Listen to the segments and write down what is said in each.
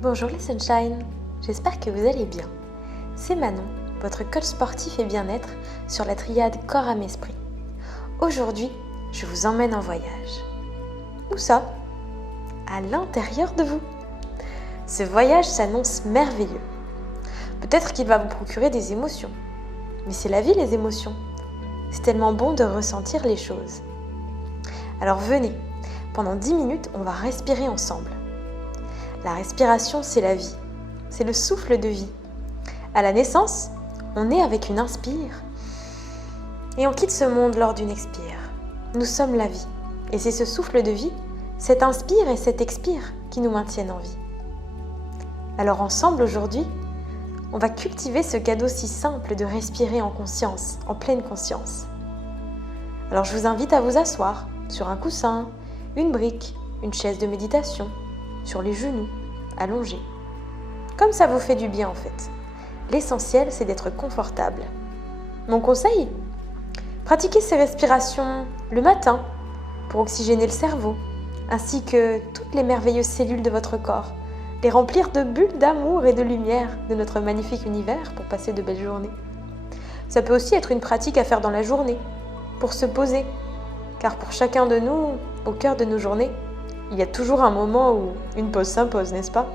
Bonjour les Sunshine, j'espère que vous allez bien. C'est Manon, votre coach sportif et bien-être sur la triade corps, âme, esprit. Aujourd'hui, je vous emmène en voyage. Où ça? À l'intérieur de vous. Ce voyage s'annonce merveilleux. Peut-être qu'il va vous procurer des émotions. Mais c'est la vie les émotions. C'est tellement bon de ressentir les choses. Alors venez, pendant 10 minutes, on va respirer ensemble. La respiration, c'est la vie. C'est le souffle de vie. À la naissance, on est avec une inspire et on quitte ce monde lors d'une expire. Nous sommes la vie. Et c'est ce souffle de vie, cette inspire et cette expire qui nous maintiennent en vie. Alors ensemble aujourd'hui, on va cultiver ce cadeau si simple de respirer en conscience, en pleine conscience. Alors je vous invite à vous asseoir sur un coussin, une brique, une chaise de méditation, sur les genoux, allongés. Comme ça vous fait du bien en fait. L'essentiel, c'est d'être confortable. Mon conseil ? Pratiquez ces respirations le matin pour oxygéner le cerveau, ainsi que toutes les merveilleuses cellules de votre corps, les remplir de bulles d'amour et de lumière de notre magnifique univers pour passer de belles journées. Ça peut aussi être une pratique à faire dans la journée, pour se poser, car pour chacun de nous, au cœur de nos journées, il y a toujours un moment où une pause s'impose, n'est-ce pas ?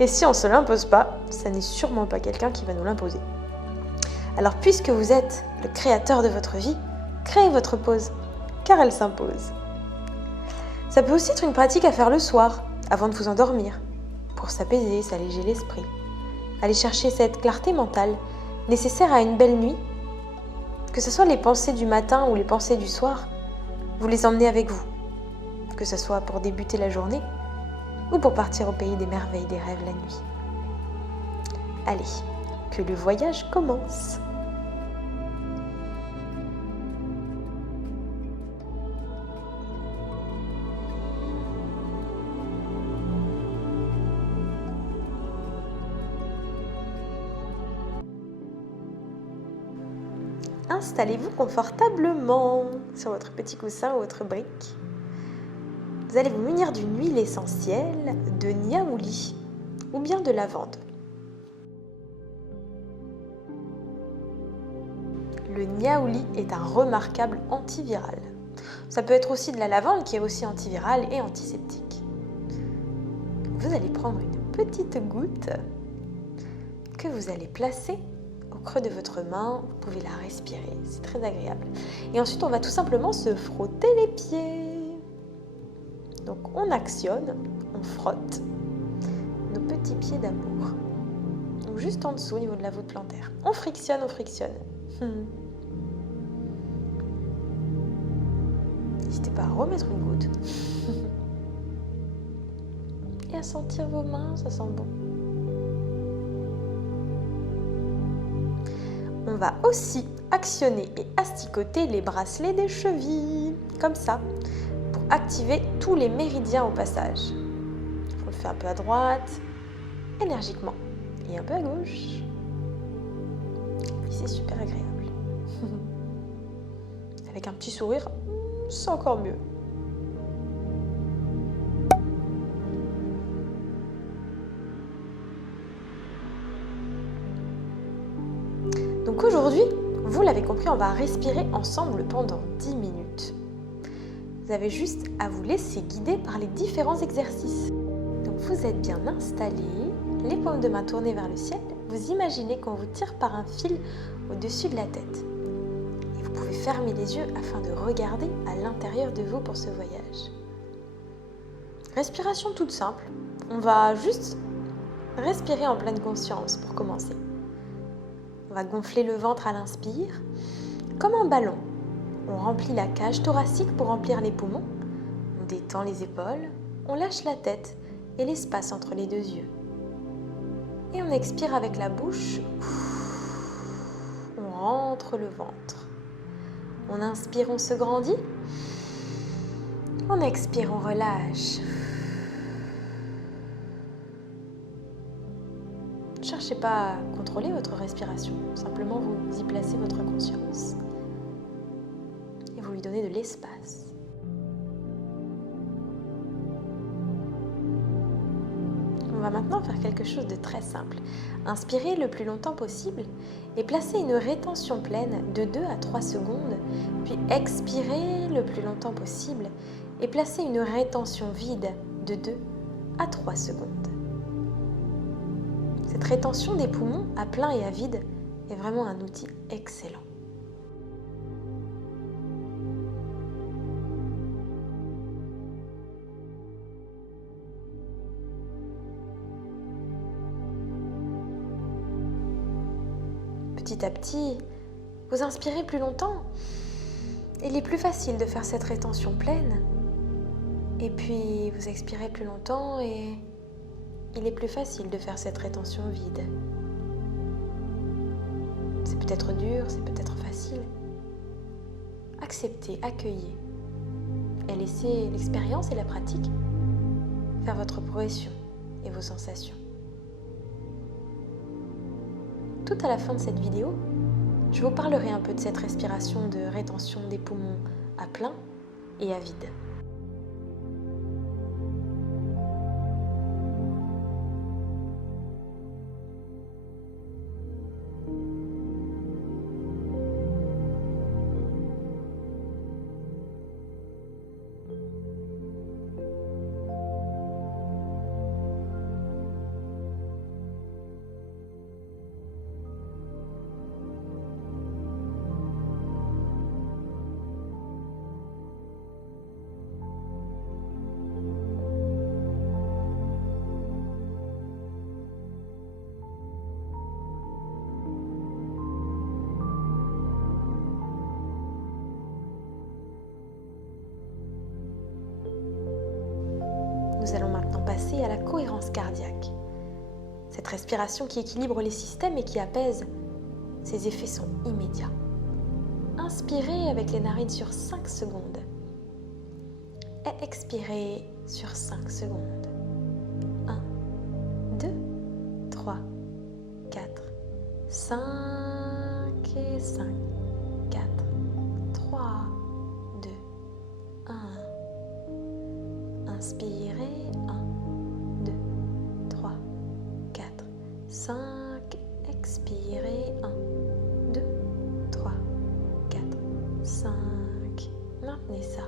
Et si on ne se l'impose pas, ça n'est sûrement pas quelqu'un qui va nous l'imposer. Alors puisque vous êtes le créateur de votre vie, créez votre pause, car elle s'impose. Ça peut aussi être une pratique à faire le soir, avant de vous endormir, pour s'apaiser, s'alléger l'esprit. Aller chercher cette clarté mentale nécessaire à une belle nuit. Que ce soit les pensées du matin ou les pensées du soir, vous les emmenez avec vous. Que ce soit pour débuter la journée ou pour partir au pays des merveilles des rêves la nuit. Allez, que le voyage commence. Installez-vous confortablement sur votre petit coussin ou votre brique. Vous allez vous munir d'une huile essentielle de niaouli ou bien de lavande. Le niaouli est un remarquable antiviral. Ça peut être aussi de la lavande qui est aussi antivirale et antiseptique. Vous allez prendre une petite goutte que vous allez placer au creux de votre main. Vous pouvez la respirer, c'est très agréable. Et ensuite, on va tout simplement se frotter les pieds. Donc on actionne, on frotte nos petits pieds d'amour. Donc juste en dessous au niveau de la voûte plantaire. On frictionne, on frictionne. N'hésitez pas à remettre une goutte. Et à sentir vos mains, ça sent bon. On va aussi actionner et asticoter les bracelets des chevilles, comme ça. Activer tous les méridiens au passage. On le fait un peu à droite, énergiquement, et un peu à gauche. Et c'est super agréable. Avec un petit sourire, c'est encore mieux. Donc aujourd'hui, vous l'avez compris, on va respirer ensemble pendant 10 minutes. Vous avez juste à vous laisser guider par les différents exercices. Donc vous êtes bien installé, les paumes de main tournées vers le ciel. Vous imaginez qu'on vous tire par un fil au-dessus de la tête. Et vous pouvez fermer les yeux afin de regarder à l'intérieur de vous pour ce voyage. Respiration toute simple. On va juste respirer en pleine conscience pour commencer. On va gonfler le ventre à l'inspire, comme un ballon. On remplit la cage thoracique pour remplir les poumons. On détend les épaules. On lâche la tête et l'espace entre les deux yeux. Et on expire avec la bouche. On rentre le ventre. On inspire, on se grandit. On expire, on relâche. Ne cherchez pas à contrôler votre respiration. Simplement, vous y placez votre conscience. Vous lui donnez de l'espace. va maintenant faire quelque chose de très simple. Inspirez le plus longtemps possible et placez une rétention pleine de 2 à 3 secondes, puis expirez le plus longtemps possible et placez une rétention vide de 2 à 3 secondes. Cette rétention des poumons à plein et à vide est vraiment un outil excellent. Petit à petit, vous inspirez plus longtemps. Il est plus facile de faire cette rétention pleine. Et puis, vous expirez plus longtemps et il est plus facile de faire cette rétention vide. C'est peut-être dur, c'est peut-être facile. Acceptez, accueillez et laissez l'expérience et la pratique faire votre progression et vos sensations. Tout à la fin de cette vidéo, je vous parlerai un peu de cette respiration de rétention des poumons à plein et à vide. Nous allons maintenant passer à la cohérence cardiaque. Cette respiration qui équilibre les systèmes et qui apaise, ses effets sont immédiats. Inspirez avec les narines sur 5 secondes et expirez sur 5 secondes. 1, 2, 3, 4, 5 et 5, 4, 3, 2, 1. Inspirez, 1, 2, 3, 4, 5. Expirez, 1, 2, 3, 4, 5. Maintenez ça.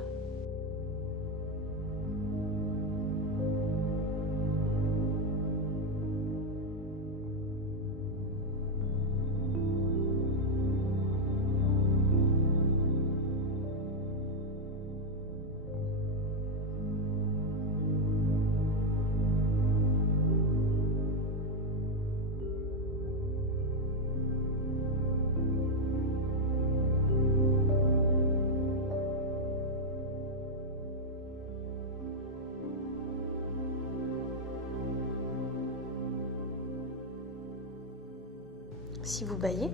Si vous bâillez,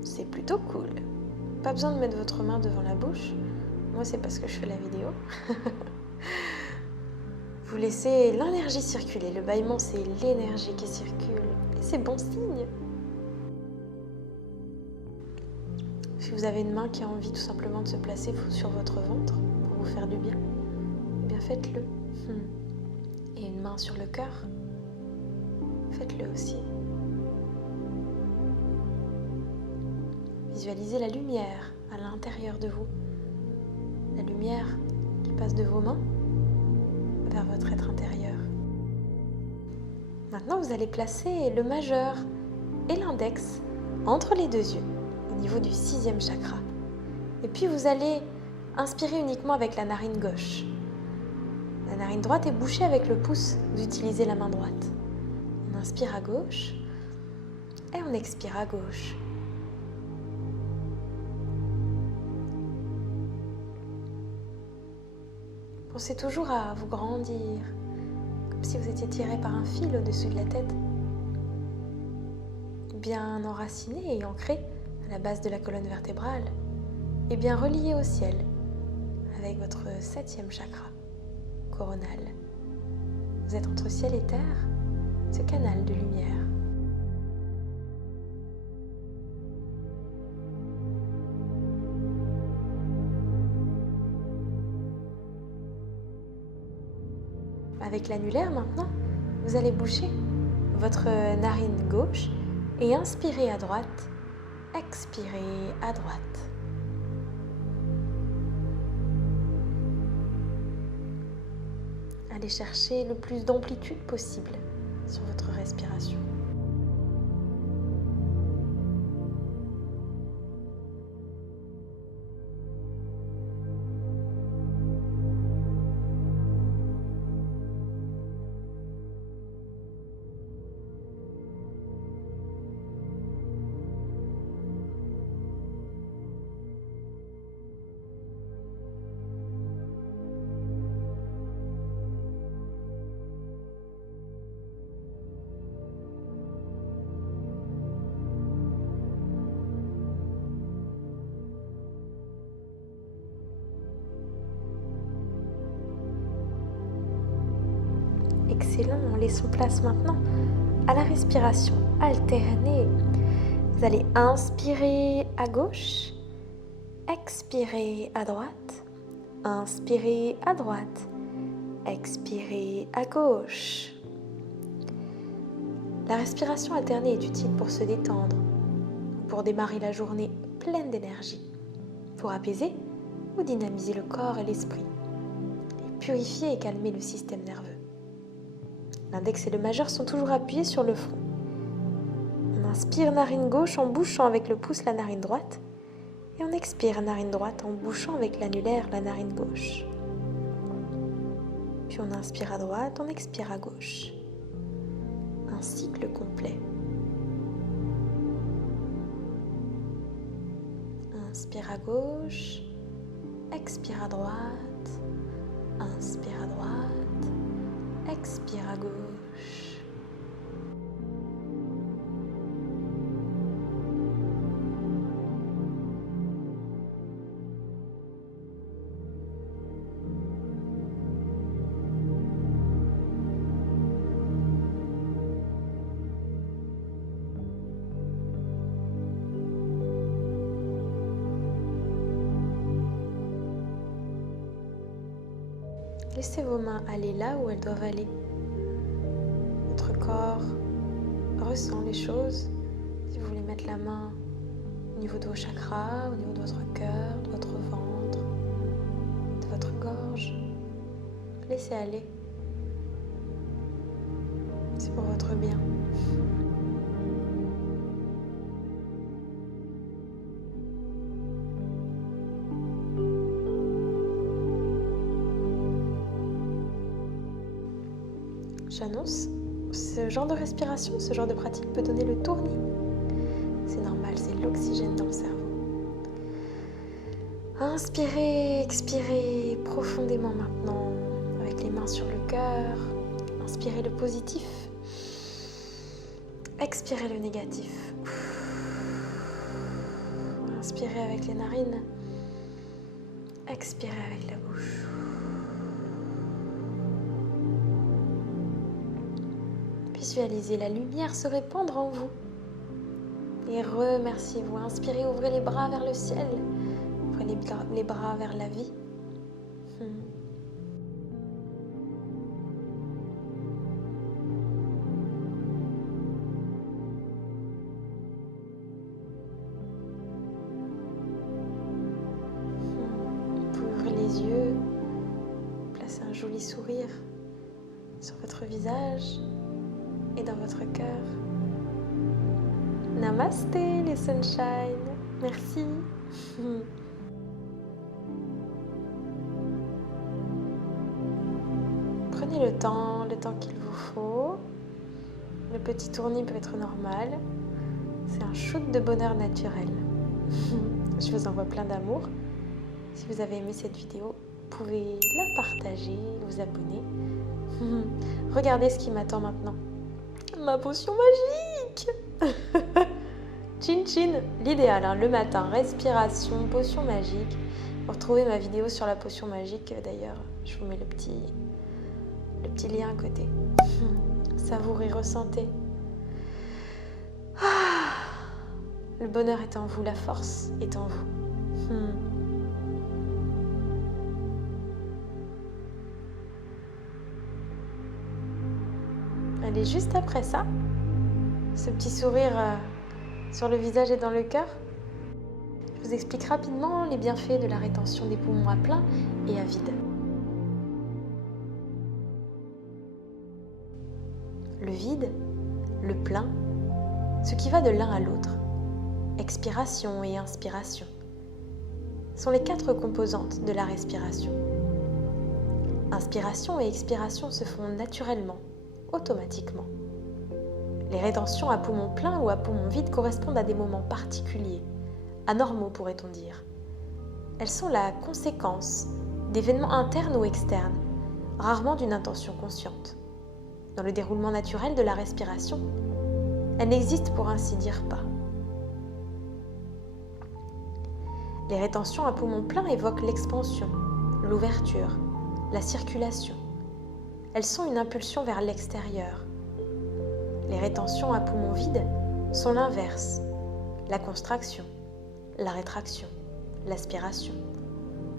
c'est plutôt cool. Pas besoin de mettre votre main devant la bouche. Moi, c'est parce que je fais la vidéo. Vous laissez l'énergie circuler. Le bâillement, c'est l'énergie qui circule. Et c'est bon signe. Si vous avez une main qui a envie tout simplement de se placer sur votre ventre pour vous faire du bien, eh bien faites-le. Et une main sur le cœur, faites-le aussi. Visualisez la lumière à l'intérieur de vous. La lumière qui passe de vos mains vers votre être intérieur. Maintenant, vous allez placer le majeur et l'index entre les deux yeux, au niveau du 6e chakra. Et puis, vous allez inspirer uniquement avec la narine gauche. La narine droite est bouchée avec le pouce. Vous utilisez la main droite. On inspire à gauche et on expire à gauche. Pensez toujours à vous grandir, comme si vous étiez tiré par un fil au-dessus de la tête. Bien enraciné et ancré à la base de la colonne vertébrale, et bien relié au ciel avec votre 7e chakra, coronal. Vous êtes entre ciel et terre, ce canal de lumière. Avec l'annulaire maintenant, vous allez boucher votre narine gauche et inspirez à droite, expirez à droite. Allez chercher le plus d'amplitude possible sur votre respiration. Excellent, laissons place maintenant à la respiration alternée. Vous allez inspirer à gauche, expirer à droite, inspirer à droite, expirer à gauche. La respiration alternée est utile pour se détendre, pour démarrer la journée pleine d'énergie, pour apaiser ou dynamiser le corps et l'esprit, et purifier et calmer le système nerveux. L'index et le majeur sont toujours appuyés sur le front. On inspire narine gauche en bouchant avec le pouce la narine droite et on expire narine droite en bouchant avec l'annulaire la narine gauche. Puis on inspire à droite, on expire à gauche. Un cycle complet. Inspire à gauche, expire à droite, inspire à droite, expire à gauche. Laissez vos mains aller là où elles doivent aller. Votre corps ressent les choses. Si vous voulez mettre la main au niveau de vos chakras, au niveau de votre cœur, de votre ventre, de votre gorge, laissez aller. C'est pour votre bien. J'annonce, ce genre de respiration, ce genre de pratique peut donner le tournis. C'est normal, c'est l'oxygène dans le cerveau. Inspirez, expirez profondément maintenant, avec les mains sur le cœur. Inspirez le positif. Expirez le négatif. Inspirez avec les narines. Expirez avec la bouche. Visualisez la lumière se répandre en vous. Et remerciez-vous. Inspirez, ouvrez les bras vers le ciel. Ouvrez les bras vers la vie. Vous ouvrez les yeux. Placez un joli sourire sur votre visage et dans votre cœur. Namasté les sunshine. Merci. Prenez le temps qu'il vous faut. Le petit tournis peut être normal. C'est un shoot de bonheur naturel. Je vous envoie plein d'amour. Si vous avez aimé cette vidéo, vous pouvez la partager, vous abonner. Regardez ce qui m'attend maintenant. Ma potion magique. Chin chin, l'idéal, hein, le matin, respiration, potion magique. Vous retrouvez ma vidéo sur la potion magique, d'ailleurs, je vous mets le petit lien à côté. Savourez, ressentez. Le bonheur est en vous, la force est en vous. Allez, juste après ça, ce petit sourire sur le visage et dans le cœur? Je vous explique rapidement les bienfaits de la rétention des poumons à plein et à vide. Le vide, le plein, ce qui va de l'un à l'autre, expiration et inspiration, sont les 4 composantes de la respiration. Inspiration et expiration se font naturellement, automatiquement. Les rétentions à poumon plein ou à poumon vide correspondent à des moments particuliers, anormaux pourrait-on dire. Elles sont la conséquence d'événements internes ou externes, rarement d'une intention consciente. Dans le déroulement naturel de la respiration, elle n'existe pour ainsi dire pas. Les rétentions à poumon plein évoquent l'expansion, l'ouverture, la circulation. Elles sont une impulsion vers l'extérieur. Les rétentions à poumon vide sont l'inverse, la contraction, la rétraction, l'aspiration,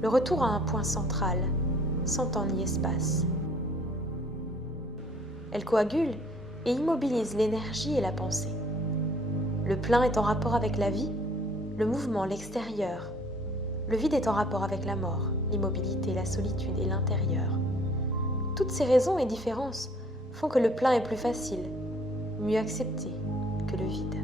le retour à un point central, sans temps ni espace. Elles coagulent et immobilisent l'énergie et la pensée. Le plein est en rapport avec la vie, le mouvement, l'extérieur. Le vide est en rapport avec la mort, l'immobilité, la solitude et l'intérieur. Toutes ces raisons et différences font que le plein est plus facile, mieux accepté que le vide.